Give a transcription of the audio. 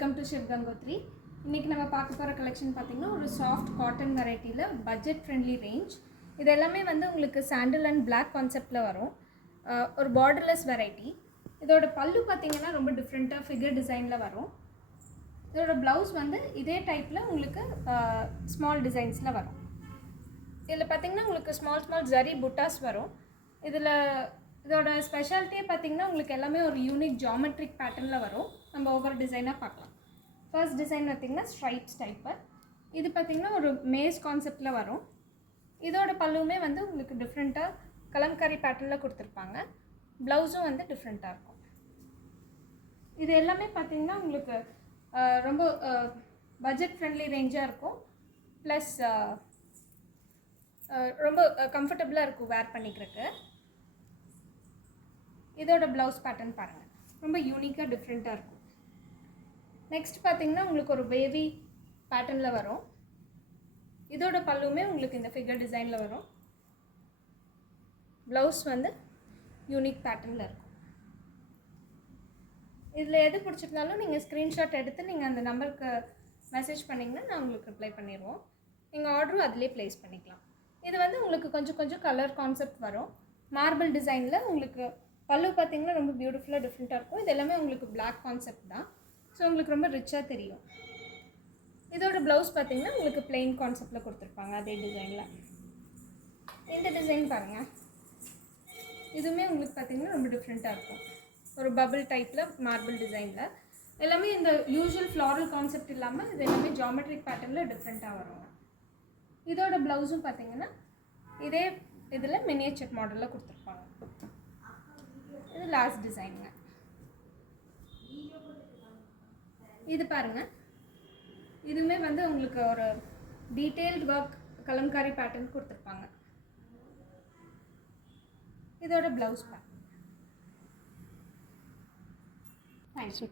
Welcome to Shiv Gangotri. இன்றைக்கி நம்ம பார்க்க போகிற கலெக்ஷன் பார்த்திங்கன்னா ஒரு சாஃப்ட் காட்டன் வெரைட்டியில் பட்ஜெட் ஃப்ரெண்ட்லி ரேஞ்ச். இது எல்லாமே வந்து உங்களுக்கு சாண்டில் அண்ட் பிளாக் கான்செப்டில் வரும். ஒரு பார்டர்லெஸ் வெரைட்டி. இதோட பல்லு பார்த்திங்கன்னா ரொம்ப டிஃப்ரெண்ட்டாக ஃபிகர் டிசைனில் வரும். இதோட ப்ளவுஸ் வந்து இதே டைப்பில் உங்களுக்கு ஸ்மால் டிசைன்ஸில் வரும். இதில் பார்த்திங்கன்னா உங்களுக்கு ஸ்மால் ஜரி புட்டாஸ் வரும். இதோட ஸ்பெஷாலிட்டியே பார்த்திங்கன்னா உங்களுக்கு எல்லாமே ஒரு யூனிக் ஜாமெட்ரிக் பேட்டர்னில் வரும். நம்ம ஒவ்வொரு டிசைனாக பார்க்கலாம். ஃபர்ஸ்ட் டிசைன் பார்த்திங்கன்னா ஸ்ட்ரைப்ஸ் டைப்பு. இது பார்த்திங்கன்னா ஒரு மேஸ் கான்செப்டில் வரும். இதோட பல்லுவுமே வந்து உங்களுக்கு டிஃப்ரெண்ட்டாக கலம்காரி பேட்டர்னில் கொடுத்துருப்பாங்க. ப்ளவுஸும் வந்து டிஃப்ரெண்ட்டாக இருக்கும். இது எல்லாமே பார்த்திங்கன்னா உங்களுக்கு ரொம்ப பட்ஜெட் ஃப்ரெண்ட்லி ரேஞ்சாக இருக்கும். ப்ளஸ் ரொம்ப கம்ஃபர்டபுளாக இருக்கும் வேர் பண்ணிக்கிறதுக்கு. இதோட ப்ளவுஸ் பேட்டர்ன் பாருங்கள், ரொம்ப யூனிக்காக டிஃப்ரெண்ட்டாக இருக்கும். நெக்ஸ்ட் பார்த்திங்கன்னா உங்களுக்கு ஒரு வேவி பேட்டர்னில் வரும். இதோட பல்லுமே உங்களுக்கு இந்த ஃபிகர் டிசைனில் வரும். ப்ளவுஸ் வந்து யூனிக் பேட்டர்னில் இருக்கும். இதில் எது பிடிச்சிருந்தாலும் நீங்கள் ஸ்க்ரீன்ஷாட் எடுத்து நீங்கள் அந்த நம்பருக்கு மெசேஜ் பண்ணிங்கன்னா நான் உங்களுக்கு ரிப்ளை பண்ணிடுவோம். நீங்கள் ஆர்டரும் அதிலே ப்ளேஸ் பண்ணிக்கலாம். இது வந்து உங்களுக்கு கொஞ்சம் கலர் கான்செப்ட் வரும். மார்பிள் டிசைனில் உங்களுக்கு பல்லு பார்த்திங்கன்னா ரொம்ப பியூட்டிஃபுல்லாக டிஃப்ரெண்ட்டாக இருக்கும். இது எல்லாமே உங்களுக்கு பிளாக் கான்செப்ட் தான். ஸோ உங்களுக்கு ரொம்ப ரிச்சாக தெரியும். இதோட ப்ளவுஸ் பார்த்திங்கன்னா உங்களுக்கு பிளெயின் கான்செப்டில் கொடுத்துருப்பாங்க அதே டிசைனில். இந்த டிசைன் பாருங்கள், இதுவுமே உங்களுக்கு பார்த்திங்கன்னா ரொம்ப டிஃப்ரெண்ட்டாக இருக்கும். ஒரு பபிள் டைப்பில் மார்பிள் டிசைனில் எல்லாமே இந்த யூஷுவல் ஃப்ளாரல் கான்செப்ட் இல்லாமல் இது எல்லாமே ஜாமெட்ரிக் பேட்டர்னில் டிஃப்ரெண்ட்டாக வருங்க. இதோட ப்ளவுஸும் பார்த்திங்கன்னா இதே இதில் மினியேச்சர் மாடலில் கொடுத்துருப்பாங்க. இது லாஸ்ட் டிசைனுங்க. இது பாருங்கள், இதுவுமே வந்து உங்களுக்கு ஒரு டீட்டெயில்டு ஒர்க் கலம்காரி பேட்டர்ன் கொடுத்துருப்பாங்க. இதோட ப்ளவுஸ் பேட்டர்ன். தேங்க்யூ.